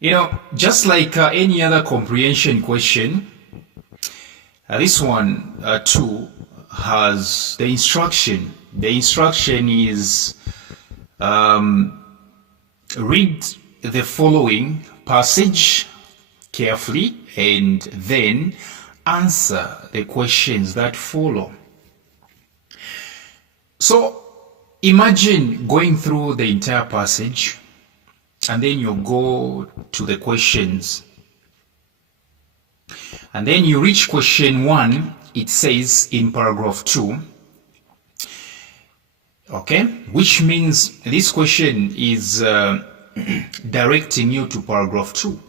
Just like any other comprehension question, this one too has the instruction. The instruction is read the following passage carefully and then answer the questions that follow. So imagine going through the entire passage and then you go to the questions. And then you reach question 1, it says in paragraph 2, okay, which means this question is directing you to paragraph 2.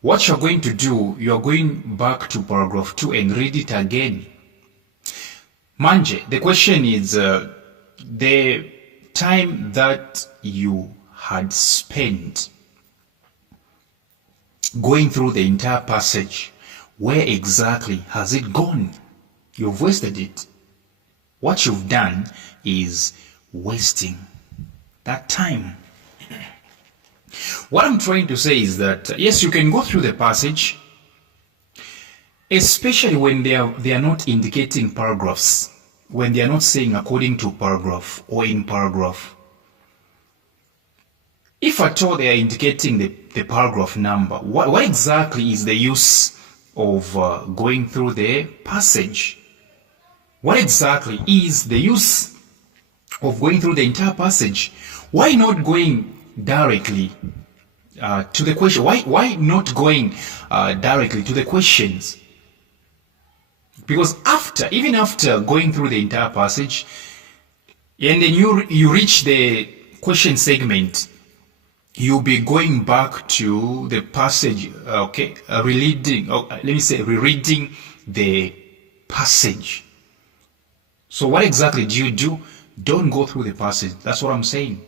What you're going to do, you're going back to paragraph 2 and read it again. Manje, the question is the time that you had spent going through the entire passage, where exactly has it gone? You've wasted it. What you've done is wasting that time. What I'm trying to say is that, yes, you can go through the passage, especially when they are not indicating paragraphs, when they are not saying according to paragraph or in paragraph. If at all they are indicating the paragraph number, what exactly is the use of going through the passage? What exactly is the use of going through the entire passage? Why not going directly to the question? Why not going directly to the questions? Because even after going through the entire passage, and then you reach the question segment, you'll be going back to the passage, okay, rereading the passage. So what exactly do you do? Don't go through the passage. That's what I'm saying.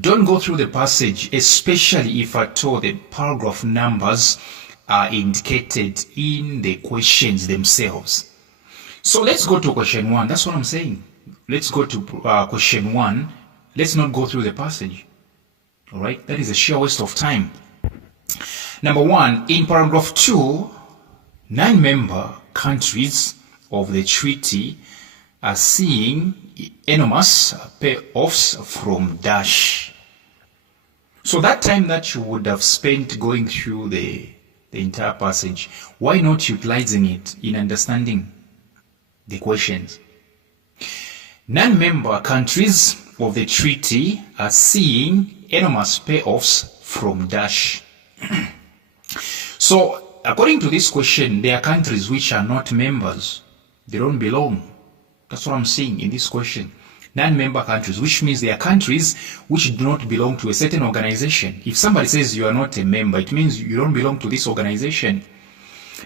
Don't go through the passage, especially if at all the paragraph numbers are indicated in the questions themselves. So let's go to question 1. That's what I'm saying. Let's go to question 1. Let's not go through the passage. All right, that is a sheer waste of time. Number 1, in paragraph 2, 9 member countries of the treaty are seeing enormous payoffs from Dash. So that time that you would have spent going through the entire passage, why not utilizing it in understanding the questions? Non-member countries of the treaty are seeing enormous payoffs from Dash. So according to this question, there are countries which are not members. They don't belong. That's what I'm saying in this question. Non-member countries, which means they are countries which do not belong to a certain organization. If somebody says you are not a member, it means you don't belong to this organization.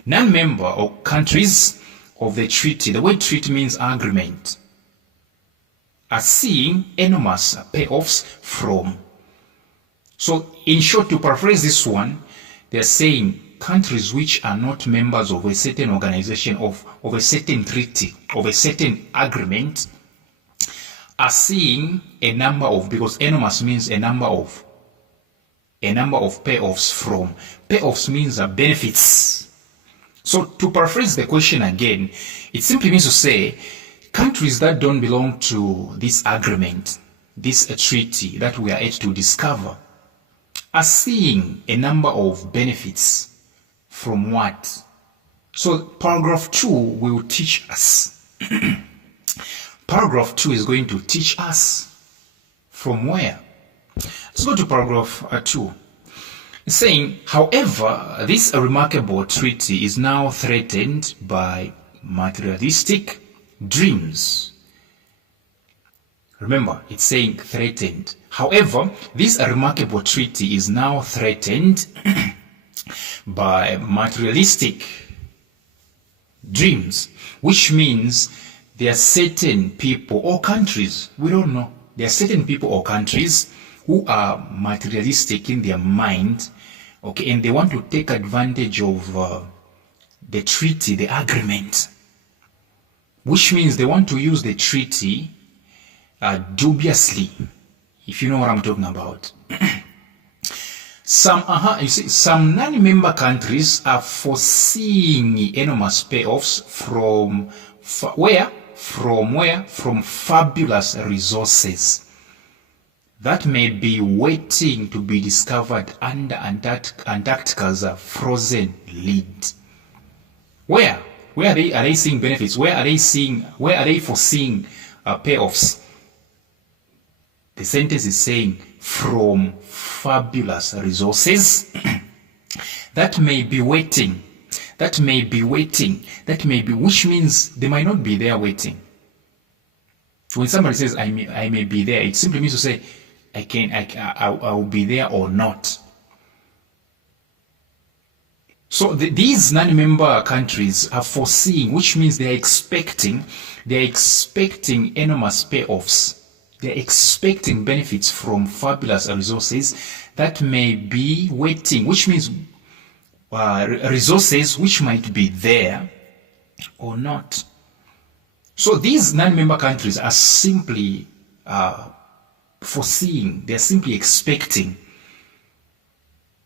Non-member or countries of the treaty, the word treaty means agreement, are seeing enormous payoffs from. So in short, to paraphrase this one, they're saying countries which are not members of a certain organization, of a certain treaty, of a certain agreement, are seeing a number of, because enormous means a number of payoffs from. Payoffs means benefits. So to paraphrase the question again, it simply means to say countries that don't belong to this agreement, this treaty that we are yet to discover, are seeing a number of benefits from what? So paragraph 2 will teach us. Paragraph 2 is going to teach us from where? Let's go to paragraph 2. It's saying, however, this remarkable treaty is now threatened by materialistic dreams. Remember, it's saying threatened. However, this remarkable treaty is now threatened by materialistic dreams, which means there are certain people or countries, we don't know, there are certain people or countries who are materialistic in their mind, okay, and they want to take advantage of the treaty, the agreement, which means they want to use the treaty dubiously, if you know what I'm talking about. Some non-member countries are foreseeing enormous payoffs from From fabulous resources that may be waiting to be discovered under Antarctica's frozen lid. Where are they seeing benefits? Where are they foreseeing payoffs? The sentence is saying from fabulous resources that may be waiting, which means they might not be there waiting. When somebody says I may be there, it simply means to say I will be there or not. So these non-member countries are foreseeing, which means they're expecting enormous payoffs. They're expecting benefits from fabulous resources that may be waiting, which means resources which might be there or not. So these non-member countries are simply foreseeing, they're simply expecting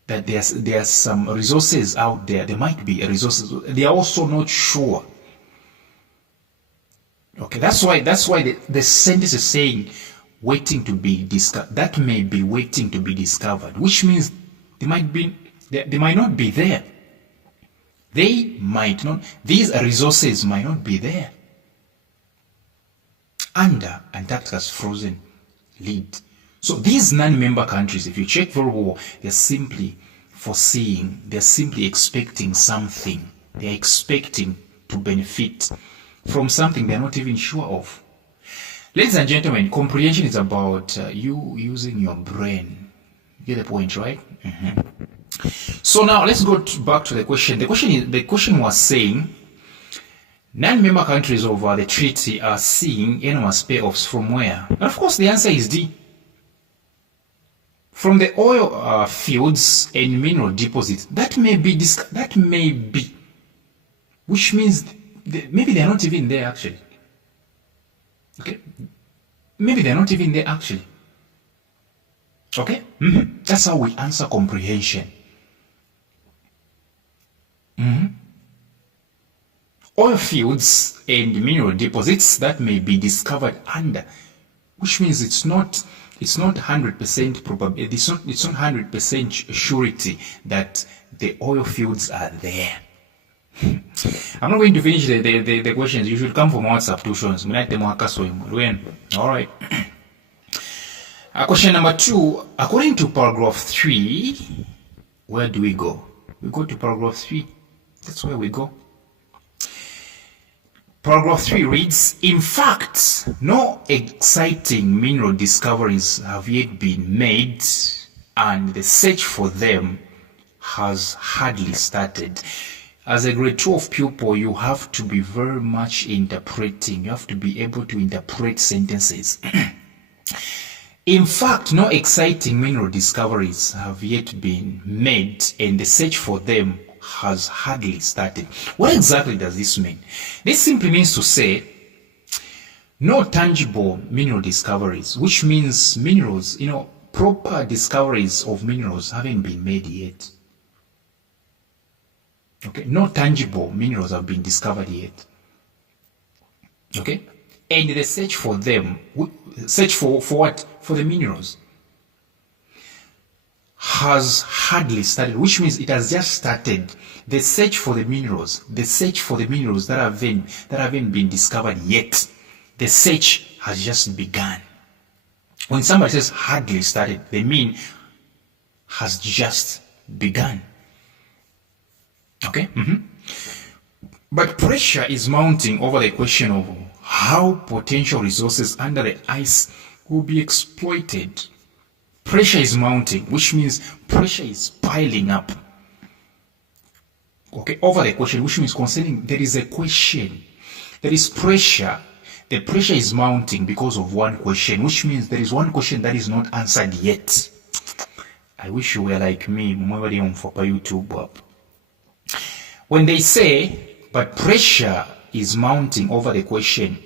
that there's some resources out there. There might be resources. They are also not sure. Okay, that's why the sentence is saying waiting to be discovered. That may be waiting to be discovered, which means they might not be there. They might not. These resources might not be there under Antarctica's frozen lid. So these non-member countries, if you check very well, they're simply foreseeing, they're simply expecting something. They're expecting to benefit from something they're not even sure of. Ladies and gentlemen, comprehension is about you using your brain. You get the point, right? So now let's go back to the question. The question was saying, non-member countries of the treaty are seeing enormous payoffs from where? And of course the answer is D. From the oil fields and mineral deposits. That may be, which means maybe they're not even there actually. Okay? Maybe they're not even there actually. Okay? That's how we answer comprehension. Oil fields and mineral deposits that may be discovered under, which means it's not 100% probable. It's not 100% surety that the oil fields are there. I'm not going to finish the questions. You should come for more substitutions. All right. Question number 2. According to paragraph 3, where do we go? We go to paragraph 3. That's where we go. Paragraph 3 reads, in fact, no exciting mineral discoveries have yet been made, and the search for them has hardly started. As a grade 12 pupil, you have to be very much interpreting. You have to be able to interpret sentences. In fact, no exciting mineral discoveries have yet been made, and the search for them has hardly started. What exactly does this mean? This simply means to say no tangible mineral discoveries, which means minerals, proper discoveries of minerals haven't been made yet. Okay, no tangible minerals have been discovered yet. Okay, and the search for them, search for what? For the minerals has hardly started, which means it has just started. The search for the minerals, that haven't been discovered yet. The search has just begun. When somebody says hardly started, they mean has just begun. Okay? But pressure is mounting over the question of how potential resources under the ice will be exploited. Pressure is mounting, which means pressure is piling up. Okay, over the question, which means concerning, there is a question. There is pressure. The pressure is mounting because of one question, which means there is one question that is not answered yet. I wish you were like me, for YouTube. When they say, but pressure is mounting over the question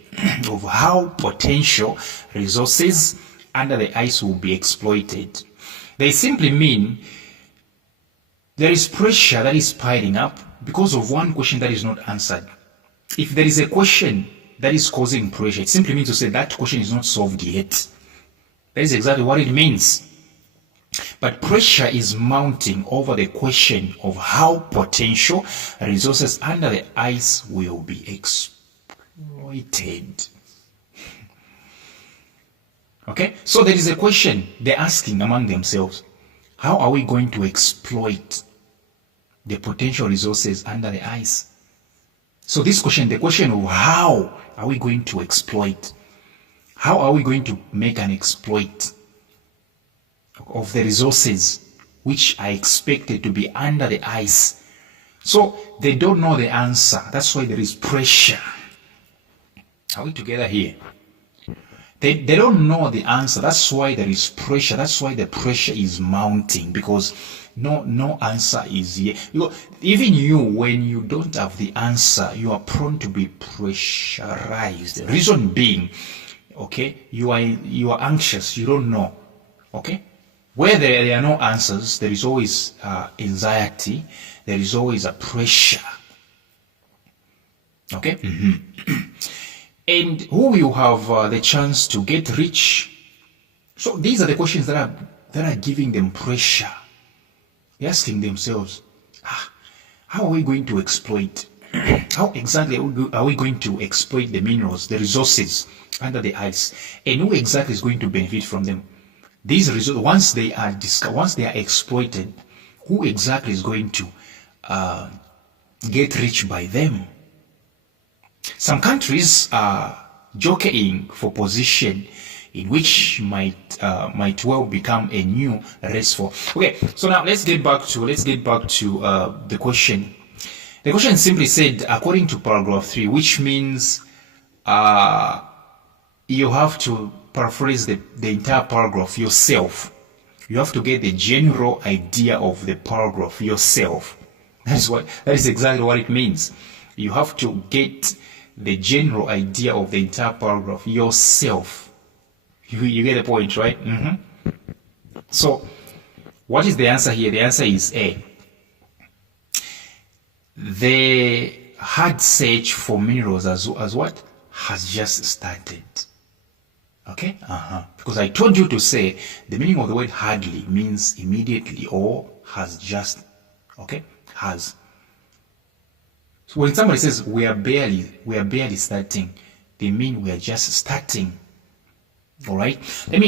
of how potential resources under the ice will be exploited. They simply mean there is pressure that is piling up because of one question that is not answered. If there is a question that is causing pressure, it simply means to say that question is not solved yet. That is exactly what it means. But pressure is mounting over the question of how potential resources under the ice will be exploited. Okay, so there is a question they're asking among themselves. How are we going to exploit the potential resources under the ice? So this question, the question of how are we going to exploit? How are we going to make an exploit of the resources which are expected to be under the ice? So they don't know the answer. That's why there is pressure. Are we together here? They don't know the answer. That's why there is pressure. That's why the pressure is mounting, because no answer is here. Even you, when you don't have the answer, you are prone to be pressurized. Reason being, okay, you are anxious. You don't know. Okay, where there are no answers, there is always anxiety. There is always a pressure. Okay. And who will have the chance to get rich? So these are the questions that are giving them pressure. They're asking themselves, how are we going to exploit? How exactly are we going to exploit the minerals, the resources under the ice? And who exactly is going to benefit from them? These resources, once they are exploited, who exactly is going to get rich by them? Some countries are jockeying for position in which might well become a new race for. Okay, so now let's get back to the question. The question simply said, according to paragraph 3, which means you have to paraphrase the entire paragraph yourself. You have to get the general idea of the paragraph yourself. That is exactly what it means. You have to get the general idea of the entire paragraph yourself. You get the point, right? So, what is the answer here? The answer is A. The hard search for minerals as what? Has just started. Okay? Because I told you to say the meaning of the word hardly means immediately or has just. Okay? Has. So when somebody says we are barely starting, they mean we are just starting. All right. Let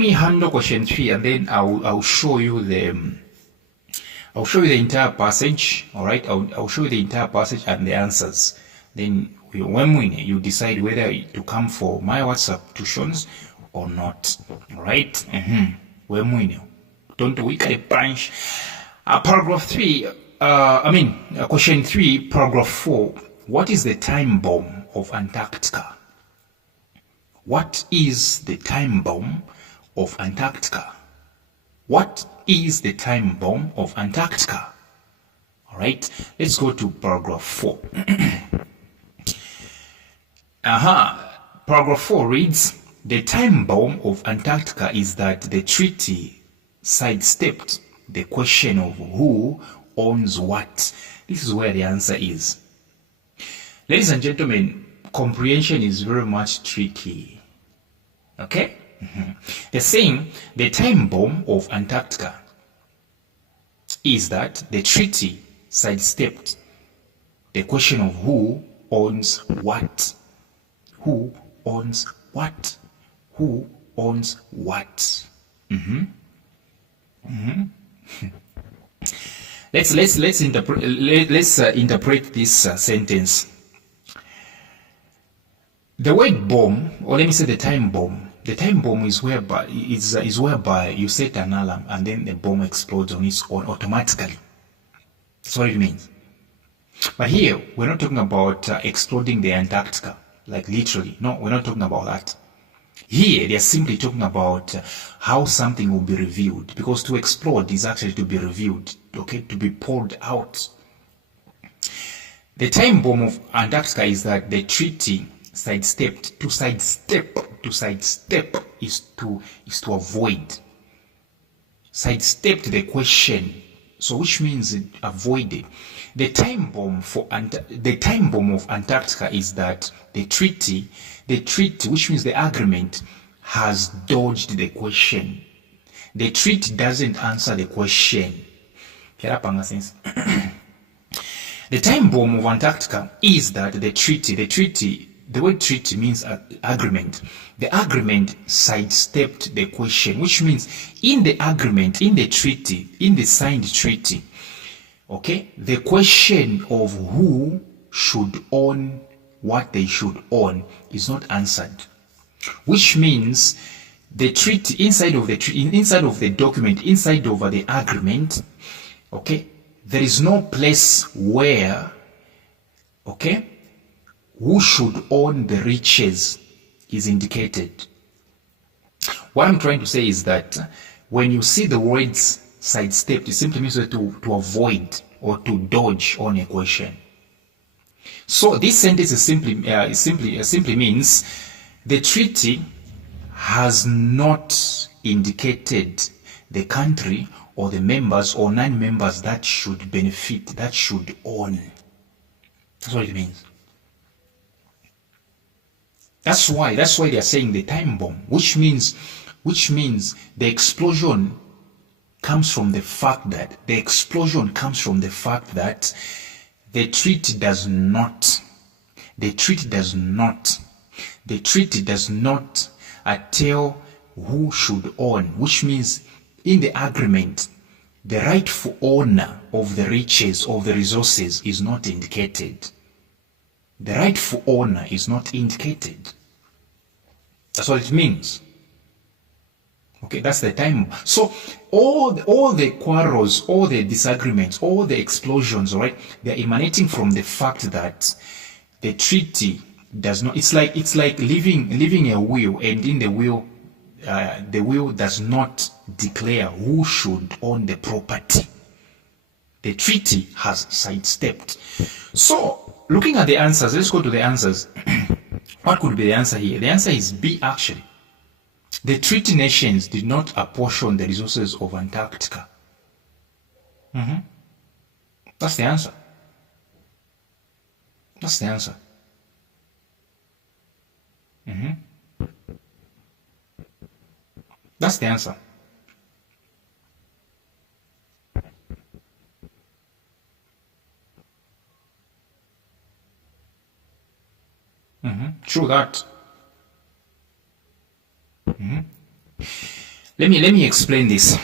me handle question 3, and then I'll show you the entire passage. All right. I'll show you the entire passage and the answers. Then when you decide whether to come for my WhatsApp tuitions or not. All right. Don't we can branch. Paragraph 3. Question 3, paragraph 4. What is the time bomb of Antarctica? What is the time bomb of Antarctica? What is the time bomb of Antarctica? All right, let's go to paragraph 4. Paragraph 4 reads, the time bomb of Antarctica is that the treaty sidestepped the question of who owns what. This is where the answer is. Ladies and gentlemen, comprehension is very much tricky. Okay? They're saying the time bomb of Antarctica is that the treaty sidestepped the question of who owns what. Who owns what? Who owns what? Let's interpret this sentence. The word bomb, or let me say the time bomb. The time bomb is whereby you set an alarm and then the bomb explodes on its own automatically. That's what it means. But here we're not talking about exploding the Antarctica, like literally. No, we're not talking about that. Here they're simply talking about how something will be revealed, because to explode is actually to be revealed, okay, to be pulled out. The time bomb of Antarctica is that the treaty sidestep to sidestep is to avoid. Sidestepped the question, so which means avoided. The time bomb of Antarctica is that the treaty, which means the agreement, has dodged the question. The treaty doesn't answer the question. The time bomb of Antarctica is that the word treaty means agreement. The agreement sidestepped the question, which means in the agreement, in the treaty, in the signed treaty, okay, the question of who should own what they should own is not answered. Which means the treaty, inside of the document, inside of the agreement, okay, there is no place where, okay, who should own the riches is indicated. What I'm trying to say is that when you see the words sidestepped, it simply means to avoid or to dodge on a question. So this sentence is simply means the treaty has not indicated the country or the members or non-members that should benefit, that should own. That's what it means. That's why they are saying the time bomb, which means the explosion comes from the fact that the treaty does not tell who should own, which means in the agreement, the rightful owner of the riches, of the resources is not indicated. The rightful owner is not indicated. That's what it means. Okay, that's the time. So all the quarrels, all the disagreements, all the explosions, all right, they're emanating from the fact that the treaty does not. It's like leaving a will, and in the will does not declare who should own the property. The treaty has sidestepped. So looking at the answers, let's go to the answers. What could be the answer here? The answer is B, actually. The treaty nations did not apportion the resources of Antarctica. That's the answer. That's the answer. That's the answer. True that. Let me explain this.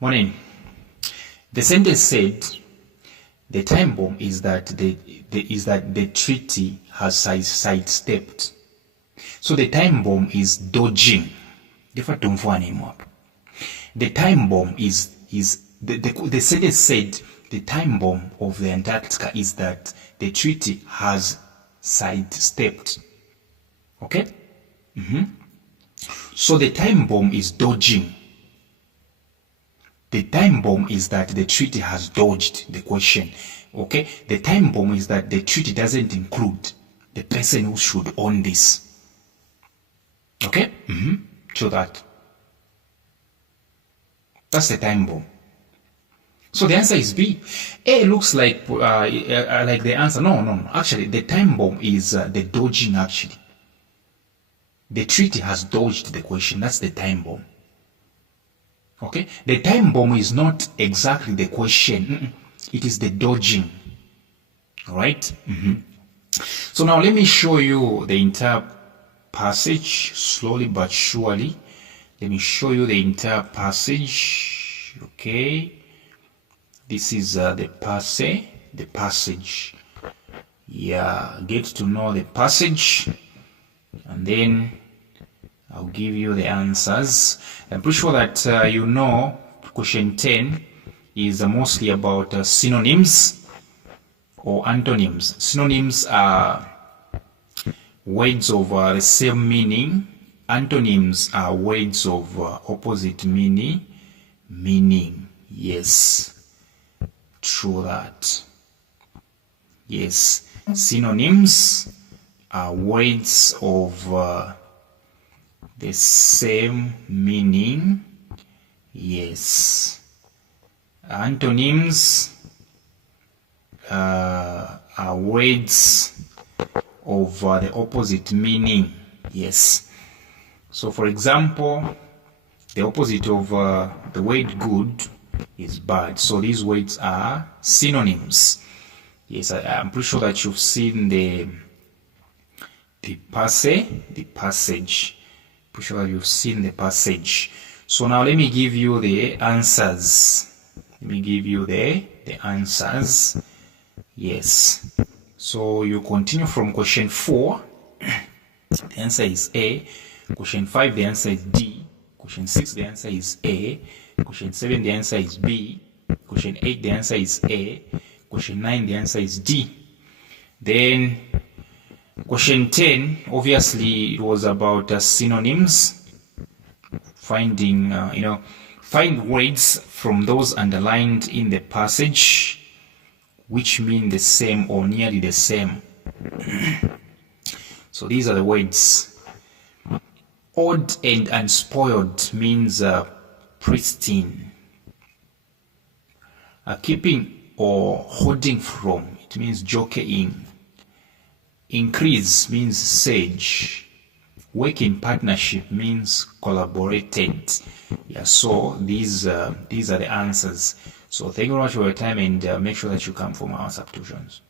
Morning. The sentence said the time bomb is that the treaty has sidestepped. So the time bomb is dodging. The time bomb is the sentence said the time bomb of the Antarctica is that the treaty has sidestepped. Okay? So the time bomb is dodging. The time bomb is that the treaty has dodged the question. Okay? The time bomb is that the treaty doesn't include the person who should own this. Okay? So that's the time bomb. So the answer is B. A looks like the answer. No. Actually, the time bomb is the dodging, actually. The treaty has dodged the question. That's the time bomb. Okay? The time bomb is not exactly the question. It is the dodging. Alright? So now let me show you the entire passage, slowly but surely. Let me show you the entire passage. Okay? This is the passage. Yeah, get to know the passage, and then I'll give you the answers. I'm pretty sure that you know question 10 is mostly about synonyms or antonyms. Synonyms are words of the same meaning. Antonyms are words of opposite meaning. Yes. True that. Yes. Synonyms words of the same meaning. Yes. Antonyms are words of the opposite meaning. Yes. So for example, the opposite of the word good is bad. So these words are synonyms. Yes, I'm pretty sure that you've seen the passage. Pretty sure that you've seen the passage. So now let me give you the answers. Let me give you the answers. Yes. So you continue from question 4. The answer is A. Question 5, the answer is D. Question 6, the answer is A. Question 7, the answer is B. Question 8, the answer is A. Question 9, the answer is D. Then question 10, obviously it was about synonyms. Finding, find words from those underlined in the passage which mean the same or nearly the same. So these are the words. Odd and unspoiled means pristine. Keeping or holding from, it means jockeying. Increase means sage. Work in partnership means collaborated. Yeah, so these are the answers. So thank you very much for your time, and make sure that you come for my WhatsApp tuitions.